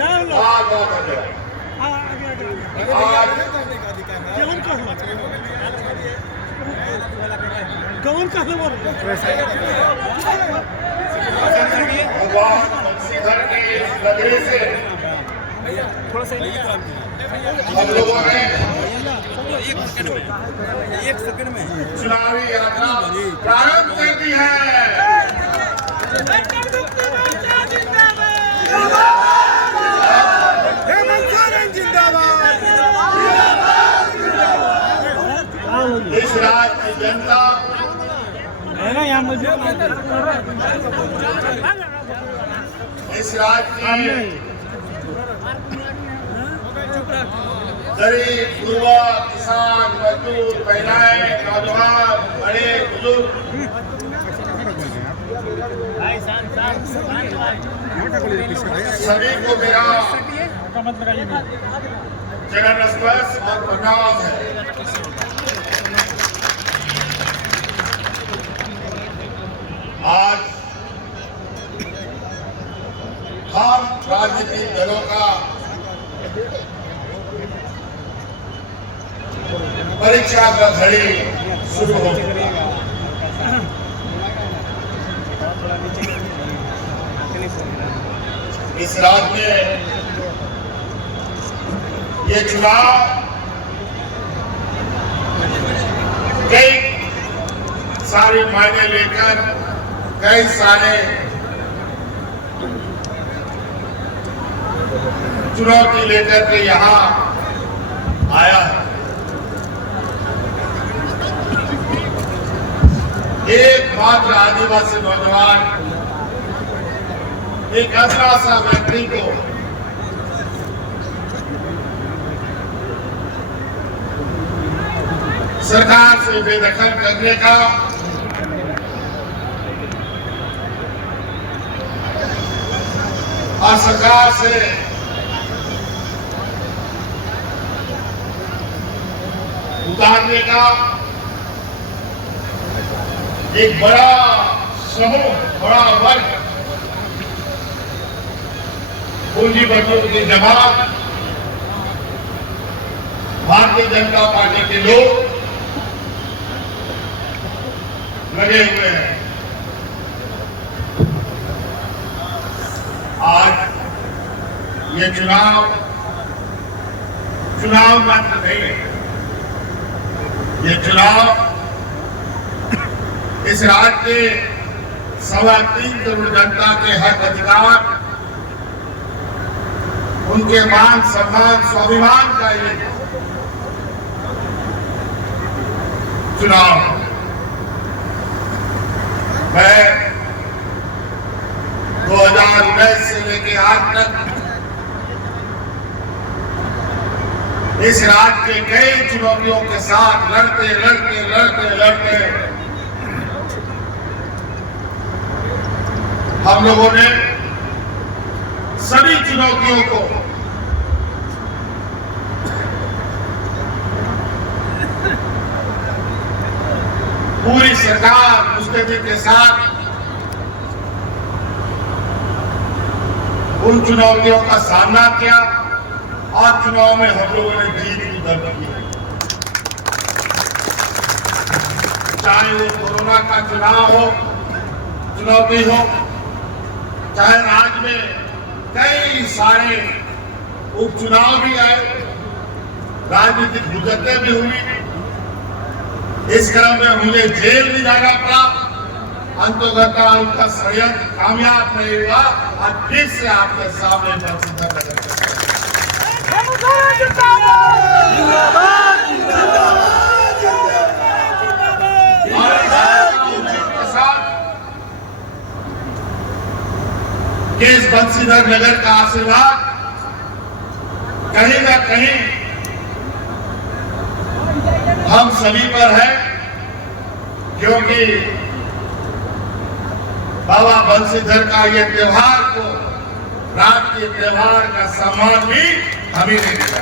बहुत बहुत धन्यवाद। भगवान बंशीधर के इस नगरी से हम लोगों ने एक सेकंड में चुनावी यात्रा प्रारंभ कर दी है। इस राज्य की जनता इस राज्य की गरीब युवा किसान मजदूर महिलाएं नौजवान बड़े बुजुर्ग सभी को मेरा जगन स्पर्श और प्रणाम है। आज हम राजनीतिक दलों का परीक्षा का घड़ी शुरू हो चुका है। इस राज्य में ये चुनाव कई सारे मायने लेकर कई सारे चुनौती लेकर के यहाँ आया है। एक मात्र आदिवासी नौजवान एक अधरा सा व्यक्ति को सरकार से बेदखल करने का और सरकार से उतारने का एक बड़ा समूह बड़ा वर्ग पूंजीपतियों की जमात भारतीय जनता पार्टी के लोग लगे हुए हैं। आज ये चुनाव मात्र नहीं है। ये चुनाव इस राज्य के 3.25 करोड़ जनता के हक अधिकार उनके मान सम्मान स्वाभिमान का ये चुनाव। मैं 2019 से लेकर आज तक इस राज्य के कई चुनौतियों के साथ लड़ते हम लोगों ने सभी चुनौतियों को पूरी सरकार मुस्तैदी के साथ उन चुनौतियों का सामना किया और चुनाव में हम लोगों ने जीत भी दर्ज की। चाहे वो कोरोना का चुनाव हो चुनौती हो, चाहे राज्य में कई सारे उपचुनाव भी आए, राजनीतिक मुद्दतें भी हुई। इस क्रम में मुझे जेल भी जाना पड़ा। अंतोगता उनका षड्यंत्र कामयाब नहीं हुआ और फिर से आपके सामने बंशीधर नगर केस बंशीधर नगर का आशीर्वाद कहीं ना कहीं हम सभी पर है, क्योंकि बाबा बंशीधर का ये त्योहार को राष्ट्रीय त्योहार का सम्मान भी हमें नहीं मिला।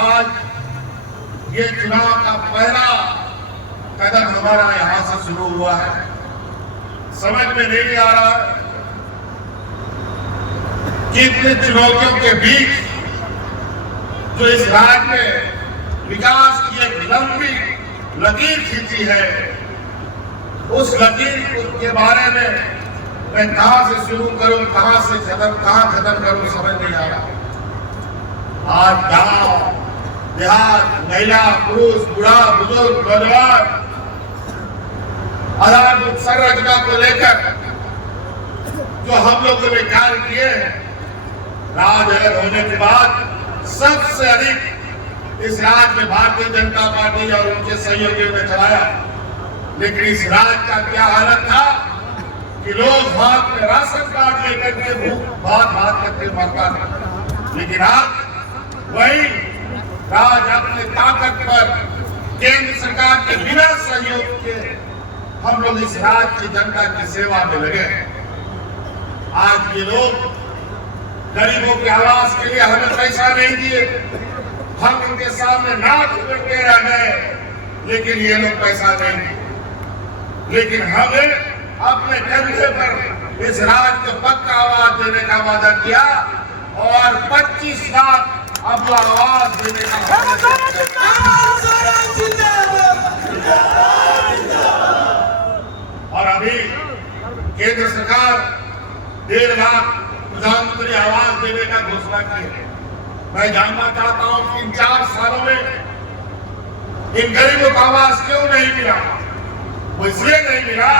आज ये चुनाव का पहला कदम हमारा यहाँ से शुरू हुआ है। समझ में नहीं आ रहा है कि इतनी चुनौतियों के बीच जो इस राज्य में विकास की एक लंबी लकीर खींची है, उस लकीर के बारे में मैं कहां से शुरू करूं, कहां खत्म करूं, समझ नहीं आ रहा। आज गांव देहात, महिला पुरुष, बूढ़ा बुजुर्ग, नौजवान आधारभूत संरचना को लेकर जो हम लोगों ने कार्य किए हैं, राज अलग होने के बाद सबसे अधिक इस राज्य में भारतीय जनता पार्टी और उनके सहयोगियों ने चलाया। लेकिन इस राज्य का क्या हालत था कि लोग हाथ में राशन कार्ड लेकर के भूख भात करके मरता था। लेकिन आज वही राज अपने ताकत पर केंद्र सरकार के बिना सहयोग के हम लोग इस राज्य की जनता की सेवा में लगे हैं। आज ये लोग गरीबों के आवास के लिए हमें पैसा नहीं दिए, हम उनके सामने नाक करके रह गए, लेकिन ये लोग पैसा नहीं दिए। लेकिन हमें अपने कंधे पर इस राज्य को पक्का आवाज देने का वादा किया और 25 लाख अब आवाज देने का और अभी केंद्र सरकार 1.5 लाख प्रधानमंत्री आवास देने का घोषणा की है। मैं जानना चाहता हूं कि इन 4 सालों में इन गरीबों को आवास क्यों नहीं मिला? वो इसलिए नहीं मिला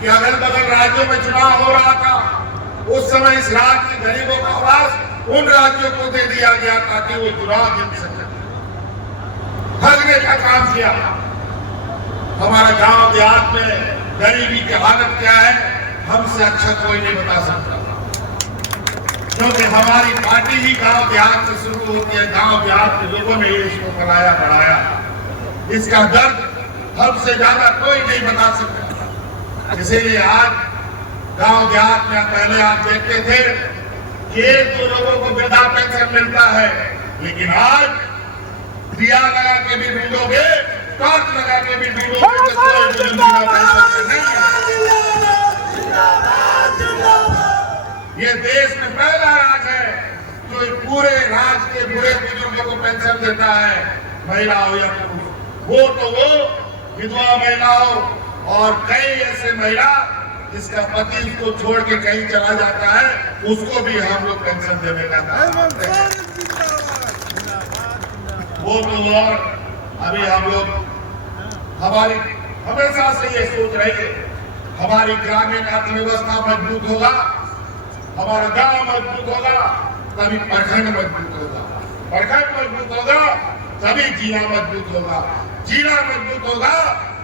कि अगल बगल राज्यों में चुनाव हो रहा था, उस समय इस राज्य के गरीबों को आवास उन राज्यों को दे दिया गया ताकि वो चुनाव जीत सके। ठगने का काम किया। हमारा गांव देहात में गरीबी की हालत क्या है, हमसे अच्छा कोई नहीं बता सकता, क्योंकि हमारी पार्टी ही गांव देहात से शुरू होती है। गांव देहात के लोगों ने इसको फैलाया बढ़ाया। इसका दर्द हमसे ज्यादा कोई नहीं बता सकता। इसीलिए आज गांव देहात में पहले आप देखते थे कि 1-2 लोगों को वृद्धा पेंशन मिलता है, लेकिन आज दिया लगा के भी ढूंढोगे, टॉर्च लगा के भी ढूंढोगे तो कोई नहीं। ये देश में पहला राज है जो पूरे राज्य के बुरे बुजुर्गों को पेंशन देता है, महिला हो या पुरुष। वो विधवा महिला हो और कई ऐसे महिला जिसका पति उसको छोड़ के कहीं चला जाता है, उसको भी हम लोग पेंशन देने का काम करते हैं। वो और अभी हम लोग हमारी हमेशा से ये सोच रही है, हमारी ग्रामीण अर्थव्यवस्था मजबूत होगा, हमारा गांव मजबूत होगा, तभी प्रखंड मजबूत होगा, प्रखंड मजबूत होगा तभी जिला मजबूत होगा, जिला मजबूत होगा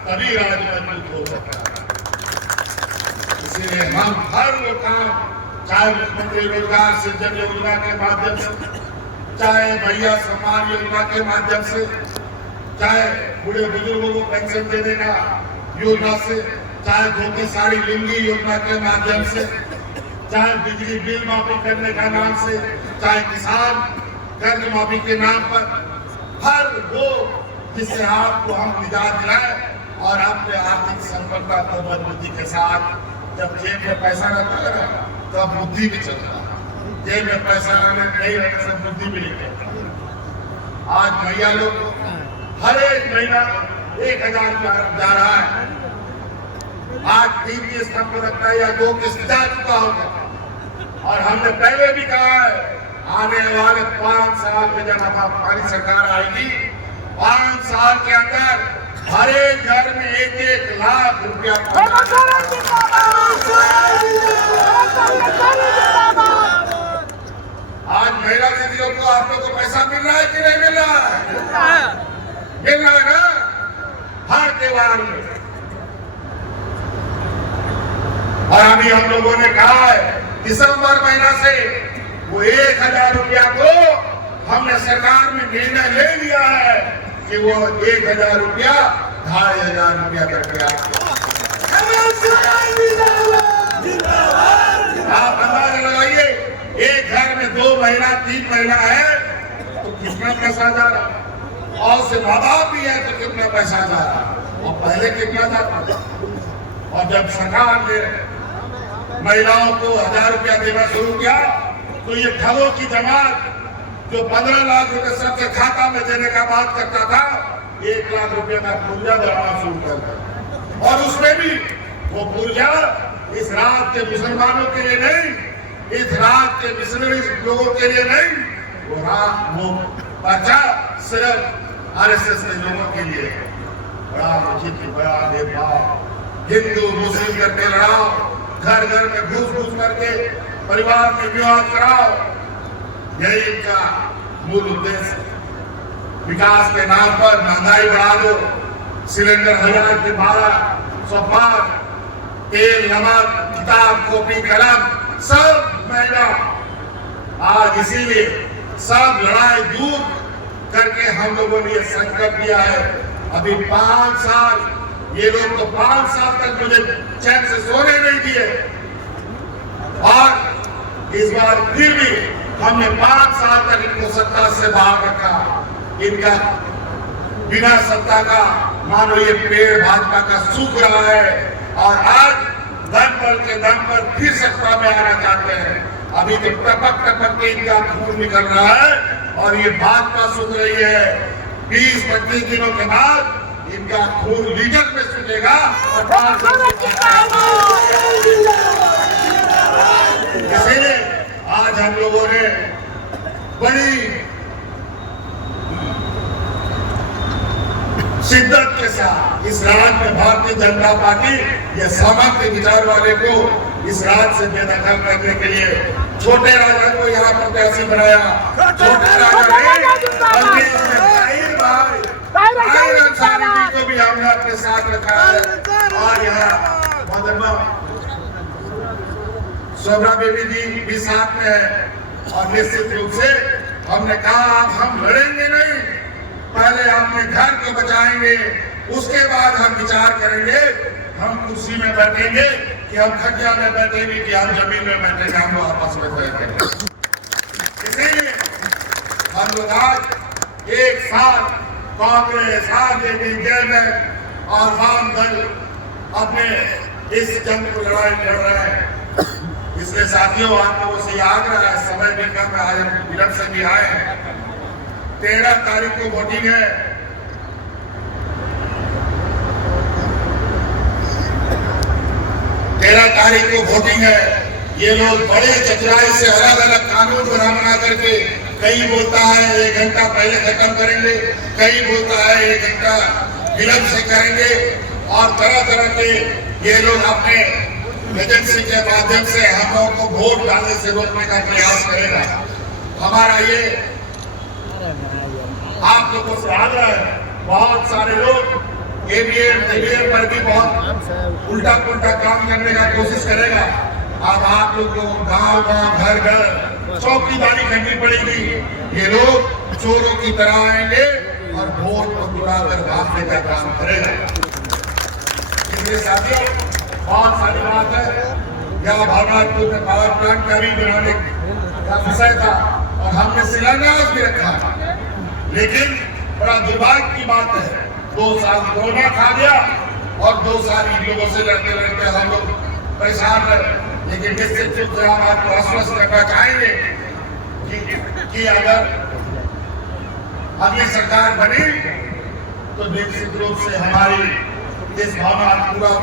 तभी राज्य मजबूत हो सकता है। इसीलिए हम हर वो काम, चाहे मुख्यमंत्री रोजगार सृजन योजना के माध्यम से, चाहे भैया सम्मान योजना के माध्यम से, चाहे बूढ़े बुजुर्गों को पेंशन देने का योजना से, चाहे धोती साड़ी लुंगी योजना के माध्यम से, चाहे बिजली बिल माफी करने का नाम से, चाहे किसान कर्ज माफी के नाम पर, हर वो जिससे आपको हम निजात दिलाए और अपने आर्थिक संपन्नता को मजबूती के साथ, जब जेब में पैसा रहता है ना, तब बुद्धि भी चलता है। जेब में पैसा नहीं रहने से बुद्धि भी नहीं चलती। आज भैया लोग हर एक महीना 1,000 जा रहा है। आज 3 किस्त हमको लगता है या 2 किस्त जा चुका होगा। और हमने पहले भी कहा है, आने वाले 5 साल में जब हमारी सरकार आएगी, 5 साल के अंदर हर एक घर में 1-1 लाख रुपया। आज महिला दीदियों को आप लोग को पैसा मिल रहा है कि नहीं मिल रहा है? मिल रहा है ना, हर त्योहार में। और अभी हम लोगों ने कहा है दिसंबर महीना से वो 1,000 रुपया को हमने सरकार में निर्णय ले लिया है कि वो 1,000 रुपया 2,500 रुपया करके आप अंदाजा लगाइए, एक घर में 2 महिला 3 महिला है तो कितना पैसा जा रहा है, और से माँ बाप भी है तो कितना पैसा जा रहा है। और पहले कितना था। और जब सरकार ने महिलाओं को 1000 रुपया देना शुरू किया तो ये ठगों की जमात जो 15 लाख रुपए सबके खाता में देने का बात करता था, 1 लाख रुपए का पुर्जा बनाना शुरू कर दिया। और उसमें भी वो पुर्जा इस राज्य के मुसलमानों के लिए नहीं, इस राज्य के मिशनरी लोगों के लिए नहीं, वो पर्चा सिर्फ आरएसएस के लोगों के लिए। बड़ा उचित, बड़ा भेदभाव, हिंदू मुस्लिम करके लड़ाओ, घर घर में घुस करके परिवार में विवाह कराओ, यही इनका मूल उद्देश्य है। विकास के नाम पर महंगाई बढ़ा दो, सिलेंडर 1000 के 1200 तेल नमक किताब कॉपी कलम सब महंगा। आज इसीलिए सब लड़ाई दूर करके हम लोगों ने ये संकल्प लिया है। अभी 5 साल ये लोग तो 5 साल तक मुझे चैन से सोने नहीं दिए, और इस बार फिर भी हमने 5 साल तक इनको सत्ता से बाहर रखा। इनका बिना सत्ता का मानो ये पेड़ भाजपा का सूख रहा है, और आज दम बल के दम पर फिर सत्ता में आना चाहते हैं। अभी तो टपक के इनका खून निकल रहा है, और ये भाजपा सूख रही है। 20-25 दिनों के बाद इनका खून लीटर में सूखेगा। इसीलिए आज हम लोगों ने बड़ी शिद्दत के साथ इस राज्य में भारतीय जनता पार्टी ये सामान्य विचार वाले को इस राज्य से बेदखल करने के लिए छोटे राजा को यहाँ प्रत्याशी बनाया। छोटे राजा ने को भी हमने अपने साथ रखा है, और यहाँ मदरमा शोभा बेबी जी भी साथ में है। और निश्चित रूप से हमने कहा हम लड़ेंगे नहीं, पहले अपने घर को बचाएंगे, उसके बाद हम विचार करेंगे। हम कुर्सी में बैठेंगे कि हम खटिया में बैठेंगे कि हम जमीन में बैठेंगे, हम लोग आपस में बैठेंगे। इसीलिए हम लोग आज एक साथ कांग्रेस, आरजेडी, जेडीएस और वाम दल अपने इस जंग को लड़ाई लड़ रहे हैं। इसलिए साथियों, आप लोगों से आग्रह है, समय भी कम है, आज विलंब से भी आए हैं। 13 तारीख को वोटिंग है। 13 तारीख को वोटिंग है। ये लोग बड़े चतुराई से अलग अलग कानून बना करके, कई बोलता है 1 घंटा पहले खत्म करेंगे, कई बोलता है 1 घंटा विलंब से करेंगे, और तरह तरह के ये लोग अपने एजेंसी के माध्यम से हम लोगों को वोट डालने से रोकने का प्रयास करेगा। हमारा ये आप लोगों से आग्रह है। बहुत सारे लोग एवीएम पर भी बहुत उल्टा पुल्टा काम करने का कोशिश करेगा। अब आप लोग को गांव घर घर चौकीदारी करनी पड़ेगी। ये लोग चोरों की तरह आएंगे और वोट को चुरा कर भागने का काम करेगा। इसलिए साथियों, बहुत सारी बात है। यहाँ भवनाथपुर में पावर प्लांट का भी बनाने का विषय था, और हमने शिलान्यास भी रखा, लेकिन बड़ा दुर्भाग्य की बात है 2 साल कोरोना खा गया, और 2 साल इन लोगों से लड़ते लड़ते हम लोग परेशान रहे। लेकिन निश्चित रूप से हम आपको आश्वस्त करना चाहेंगे कि अगर अगली सरकार बनी तो निश्चित रूप से हमारी इस भावना पूरा